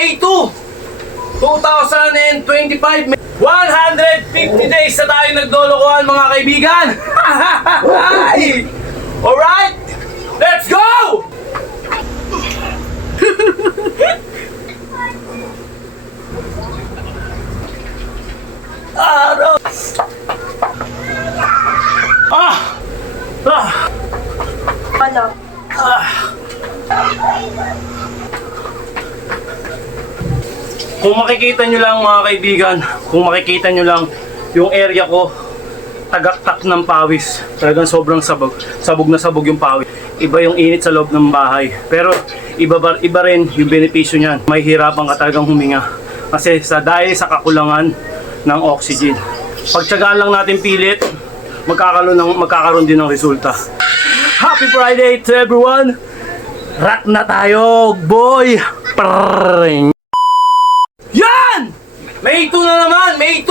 May 2, 2025. 150 days na tayo naglolokohan mga kaibigan. Alright, let's go! Ano? Kung makikita nyo lang mga kaibigan, kung makikita nyo lang yung area ko, tagaktak ng pawis. Talagang sobrang sabog. Sabog na sabog yung pawis. Iba yung init sa loob ng bahay. Pero iba rin yung benepisyo niyan. May hirapan ka talagang huminga. Kasi dahil sa kakulangan ng oxygen. Pagtsagaan lang natin pilit, magkakaroon din ng resulta. Happy Friday to everyone! Rock na tayo, boy! Prrrring. Yan! May 2 na naman! May 2!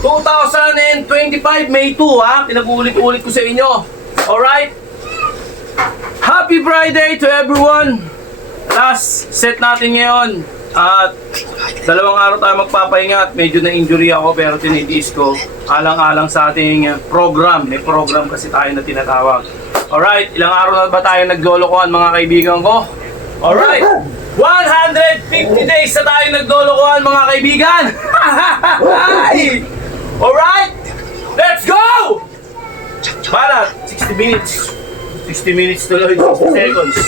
2025, May 2 ha! Pinag-uulit-ulit ko sa inyo. Alright? Happy Friday to everyone! Last set natin ngayon. At 2 araw tayo magpapahinga at medyo na-injury ako pero tinitiis ko. Alang-alang sa ating program. May program kasi tayo na tinatawag. Alright, ilang araw na ba tayo naglolokohan mga kaibigan ko? Alright! 150 days na tayo naglolokohan mga kaibigan! Alright! Let's go! Para, 60 minutes. 60 minutes tuloy, 60 seconds.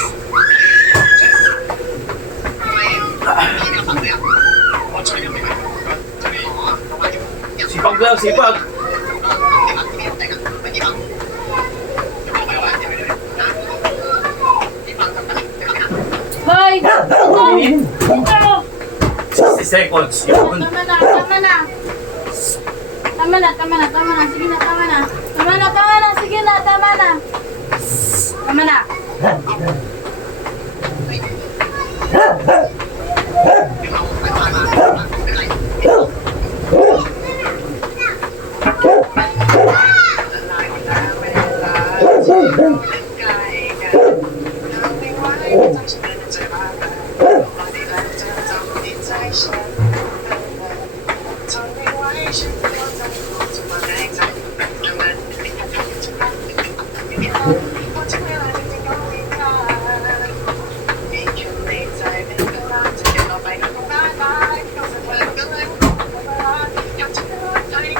Sipag lang, sipag. Hoy! 60 seconds. Yun. Tama na, tama na. Tama na, tama na, tama na. Sige na, tama na. Tama na, tama na. Sige na, tama na. Tama na.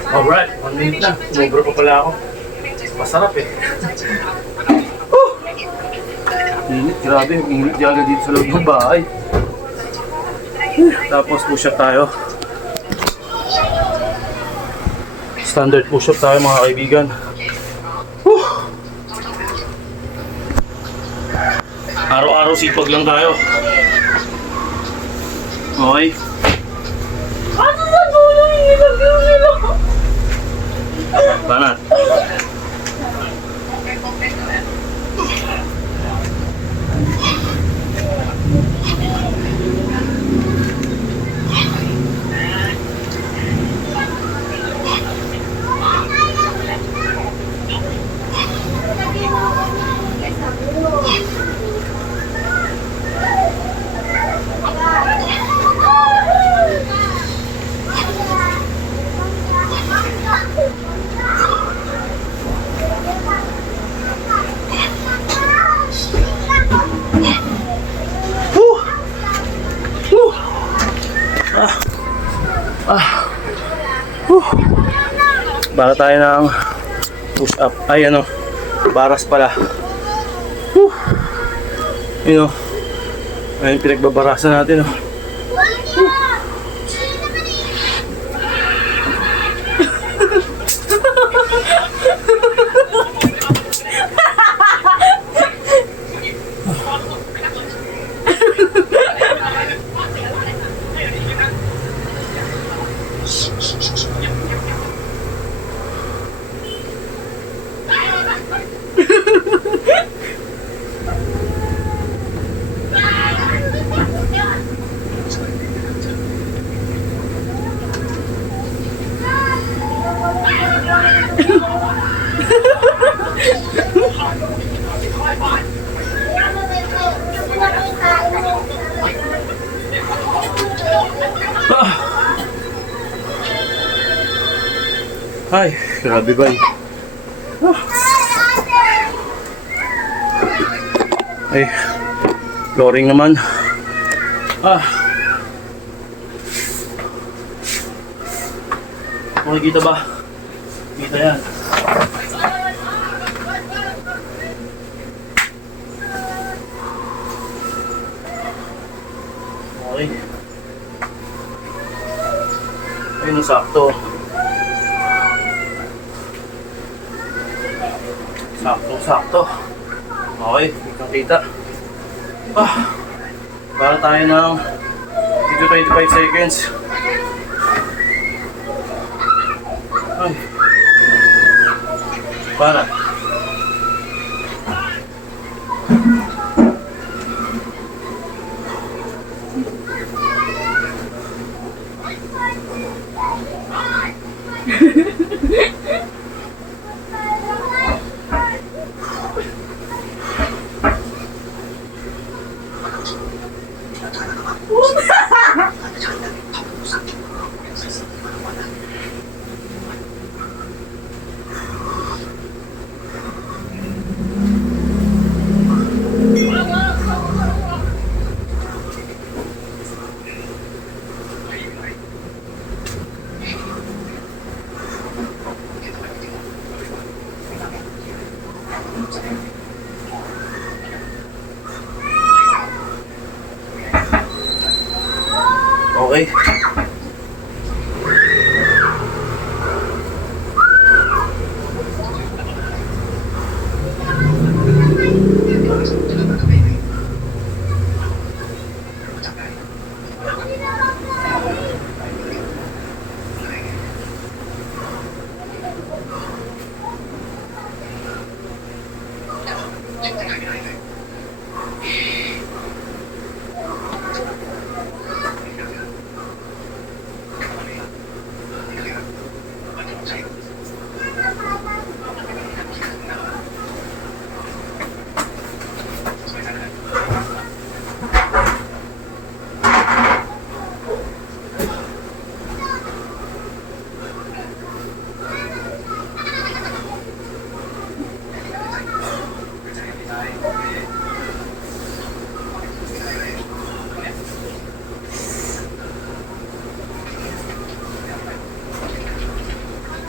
Alright, 1 minute na. Sumobra pa pala ako. Masarap eh. Init, grabe. Init diyaga dito sa loob ng bahay. Tapos push up tayo. Standard push up tayo mga kaibigan. Araw-araw sipag lang tayo. Okay. Ano sa dulo yung ilagay nila? Banat. Para tayo ng push up. Ay ano, baras pala. Yun o. Ayun pinagbabarasan natin o. Ay, grabe ba? Ay, flooring naman. Makikita ba? Kita yan. Okay. Ayun, sakto. Sakto. Okay, kita. Para tayo ng 25 seconds. Ay. Para. Okay.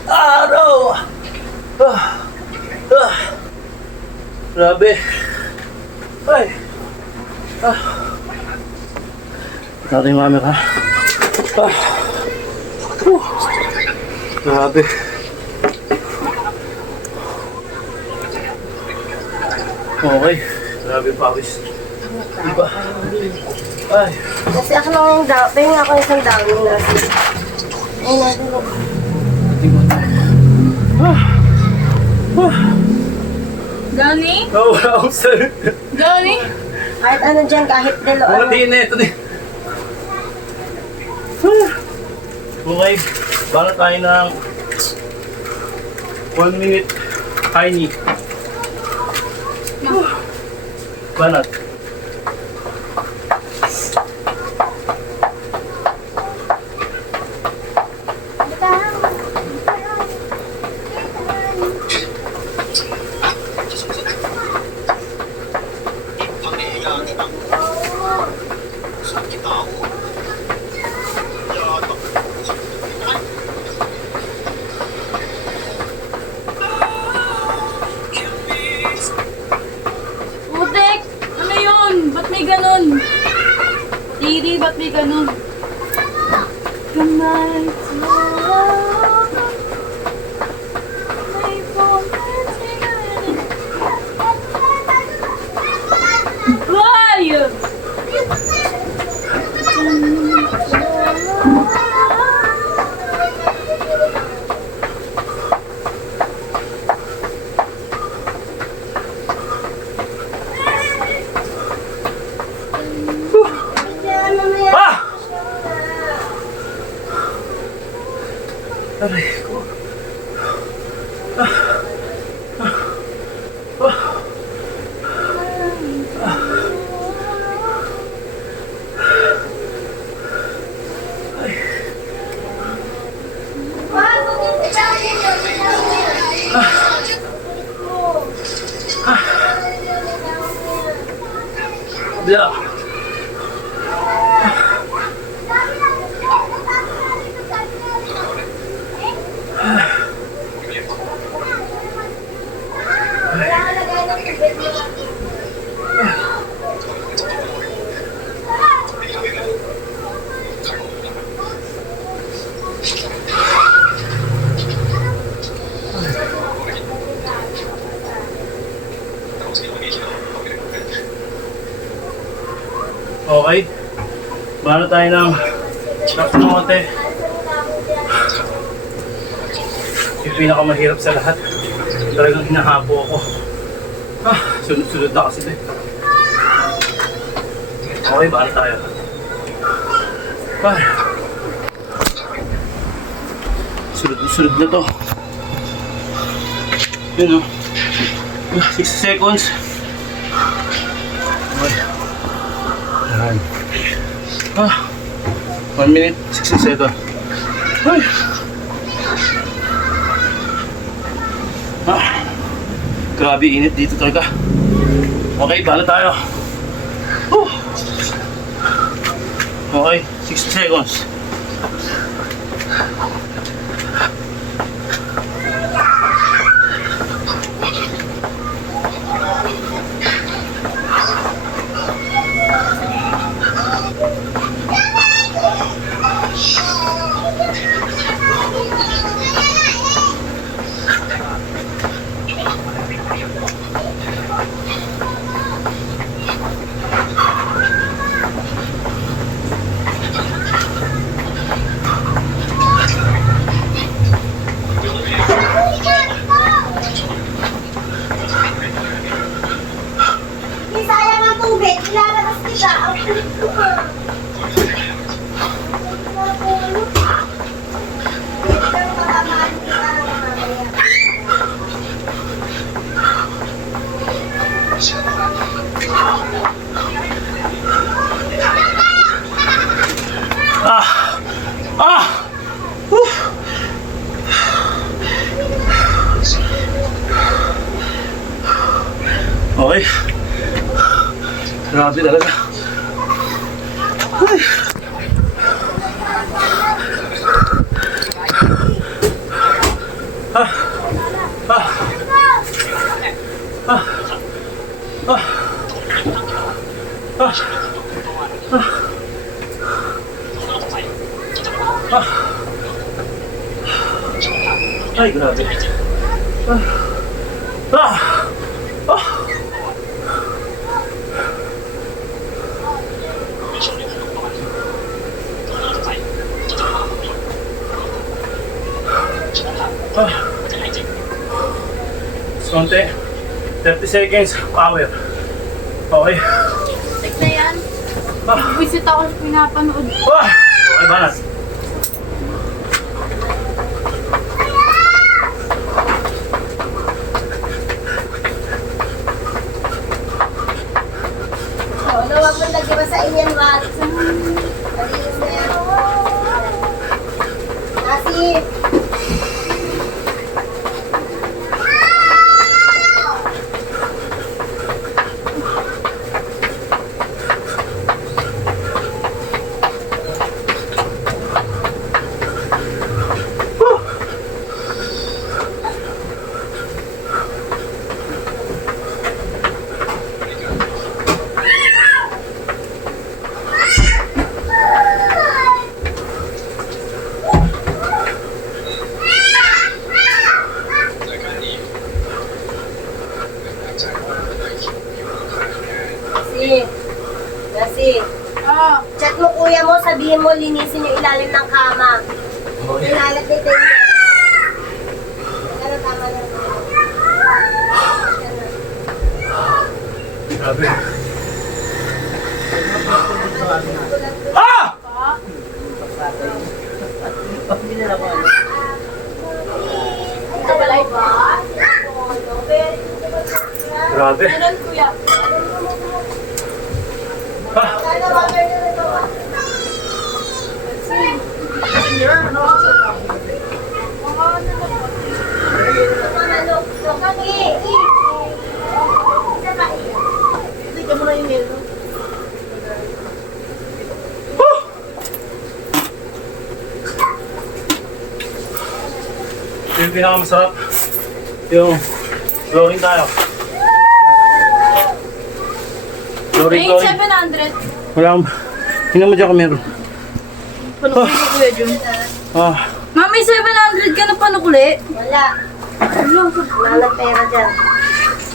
Araw! Grabe. Ay. Natin yung camera. Grabe. Okay. Grabe pawis. Diba? Ay. Kasi ako nang daw, ako isang dawin na. Ay, natin mo. Johnny? Oh, wow, sir. Johnny? Kahit ano dyan, kahit dalo. Oh, di na ito din. Okay. Bala tayo ng 1 minute tiny. Banat. Putek! Ano yun? Ba't may ganun? Tiri, ba't may ganun? Kamay, Why? Aray ko. Bahala tayo ng kamote. Yung pinakamahirap sa lahat. Talagang hinahapo ako. Sunod-sunod na kasi din. Okay, bahala tayo. Sunod na to. Yun o. 60 seconds. Okay. Ayan. 1 minute, 60 seconds. Ay. Grabe init dito talaga. Okay, bahala tayo. Okay, 60 seconds. Sayang ang tubig. Ilalabas kita. Ang kulit ko pa. Okay. Grabe talaga. Ay. Ay, grabe. Konti. 30 seconds. Power. Okay. Check na yan. Visit ako sa pinapanood. Okay, balas. Huwag mo nag-iwasain yan, Wal. Malinis na yan. Nasi! Nasi. Chat mo kuya mo, sabihin mo linisin yung ilalim ng kama. Inalat dito yun. Ano, tama na. Grabe. Ito ba live ba? Grabe. Meron kuya. Yung pinakamasarap, yung flooring tayo. Flooring. 700. Wala akong, tingnan mo dyan kung meron. Panukuli ni Kuya Jun. Mami, 700 ka na panukuli? Wala. Ano? Wala ng pera dyan.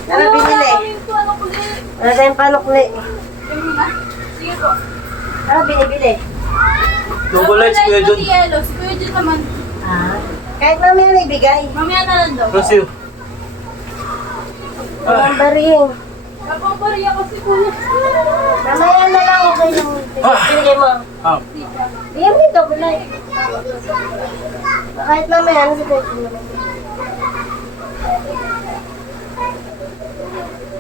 Tara, binili. Panukuli. Wala tayong panukli. Sige po. Ano binibili? Double lights, Kuya John. Si Yelo, si Kuya John naman. Ah. Kahit mamaya na ibigay. Mamaya na lang daw. Kasi, Ang baring. Kapapariya ko si Kuya. Mamaya na lang, okay lang. Binigay mo. Bigyan mo yung double light. Kahit mamaya, ano si Kuya naman.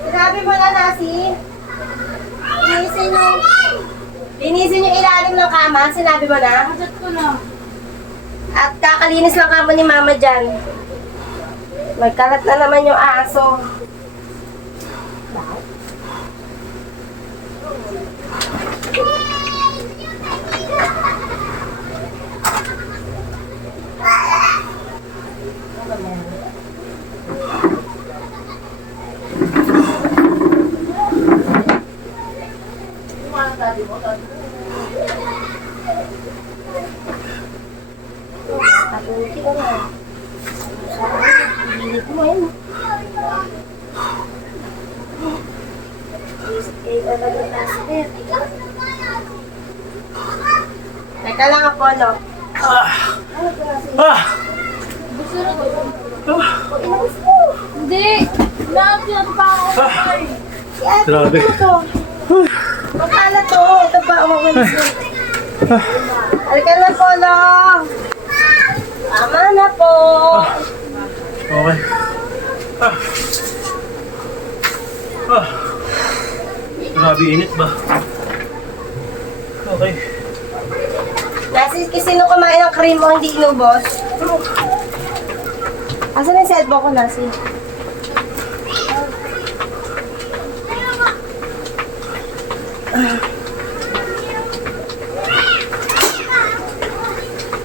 Sinabi mo na, Nasi. Linisin yung ilalim ng kama. Sinabi mo na. Nakajat ko na. At kakalinis lang kamo ni Mama dyan. Magkalat na naman yung aso. Patuloy ka na. Hilit mo yun. Teka lang, Apollo. Gusto na ko. Hindi. Nakakyan pa ako. Grabe. Magkala to. Ito ba? Umawalis mo. Halika na, Apollo. Tama na po. Okay. Grabe init ba? Okay. Nasi, sino kumain ng cream mo hindi inubos? Asan yung cellphone ko, Nasi?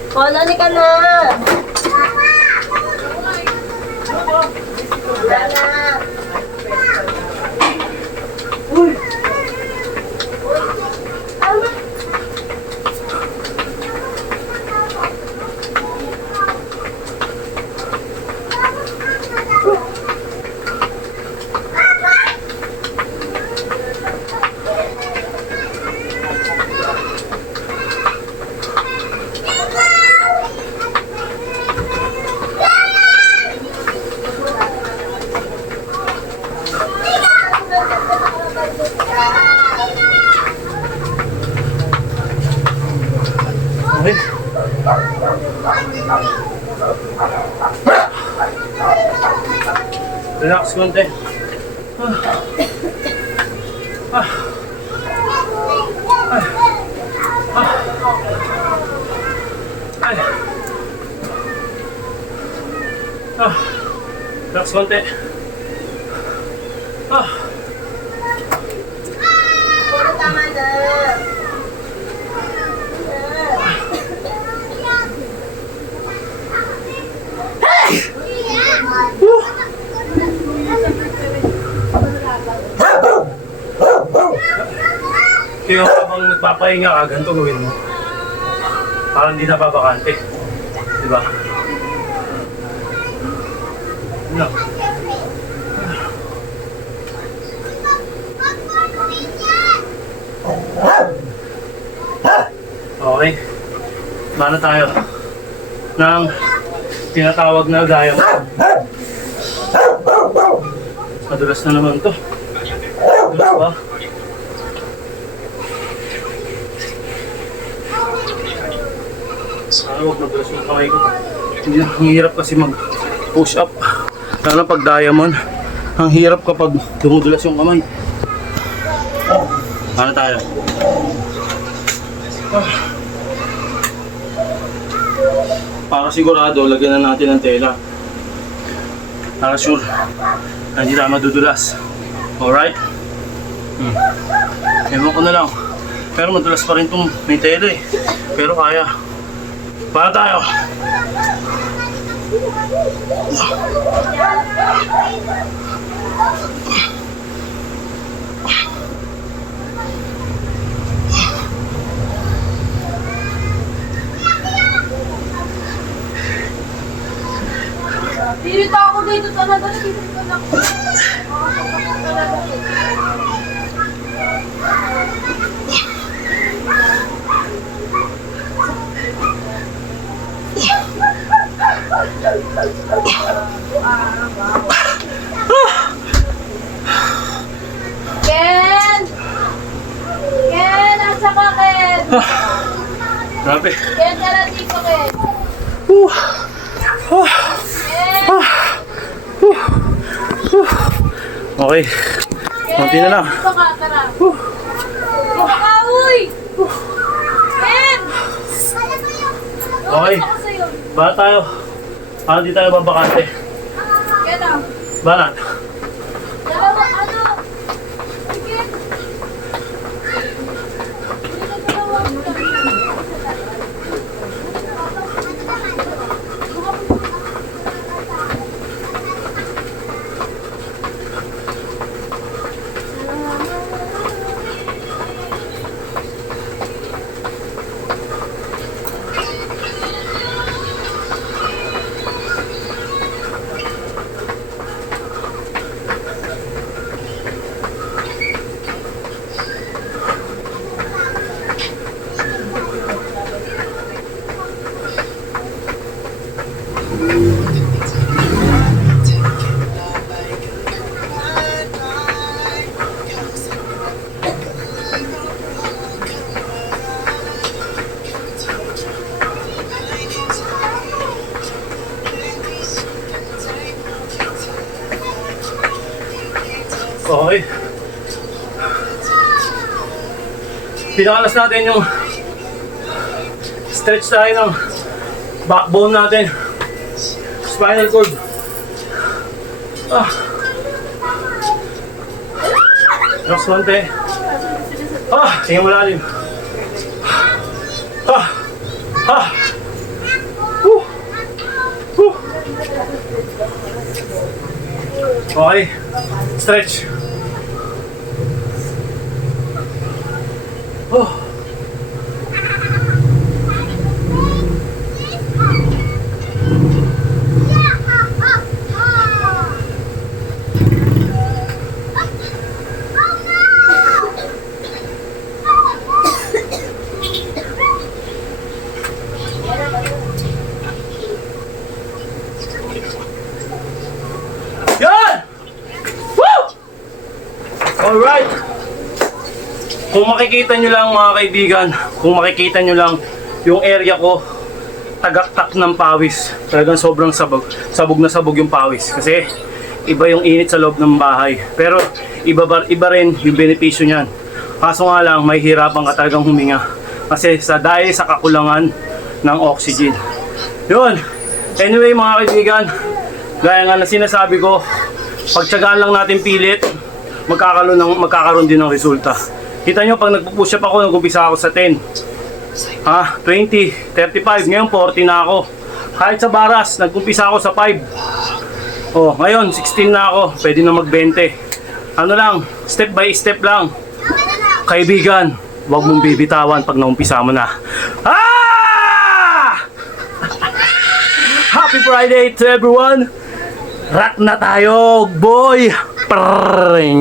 Polo, ka na. Wala na. Uy. Tama. Okay. Relax konti. Relax konti. Polo, tama na. Kaya habang nagpapahinga ka, ganito gawin mo. Parang hindi napabakante. Diba? No. Okay. Mana tayo ng tinatawag na gaya mo. Madulas na naman to. Madulas ba? Sana huwag madulas yung kamay ko. Hindi, ang hirap kasi mag-push up. Lalo pag diamond, ang hirap kapag dumudulas yung kamay. Ano tayo? Para sigurado, lagyan na natin ng tela. Para sure, na hindi tayo madudulas. Alright? Ewan ko na lang. Pero madulas pa rin itong may tela eh. Pero kaya. Para tayo. Dito ako dito talaga. Dito na ako. Grabe. Ken, tara dito, Ken. Okay. Konti na lang. Dito ka, tara. Dito ka, uy! Ken! Okay. Ako sa'yo. Bala tayo. Paano di tayo babakante? Ken, ah. Banat. Dalawa, ano? Ken. Okay. Pinakalas natin yung stretch tayo ng backbone natin. Spinal cord. Relax konti. Tingnan mo lalim. Okay. Stretch. Yan! Woo! Alright! Kung makikita nyo lang mga kaibigan, kung makikita nyo lang yung area ko, tagaktak ng pawis. Talagang sobrang sabog. Sabog na sabog yung pawis. Kasi iba yung init sa loob ng bahay. Pero iba rin yung benepisyo niyan. Kaso nga lang, may hirapan ka talagang huminga. Kasi dahil sa kakulangan ng oxygen. Yun! Anyway mga kaibigan, gaya nga na sinasabi ko, pagtsagaan lang natin pilit, magkakaroon din ng resulta. Kita nyo, pag nagpo-push up ako, nag-umpisa ako sa 10. 20, 35, ngayon 40 na ako. Kahit sa baras, nag-umpisa ako sa 5. Ngayon 16 na ako, pwede na mag-20. Ano lang, step by step lang. Kaibigan, huwag mong bibitawan pag naumpisa mo na. Happy Friday to everyone! Rock na tayo, boy! Prrrring!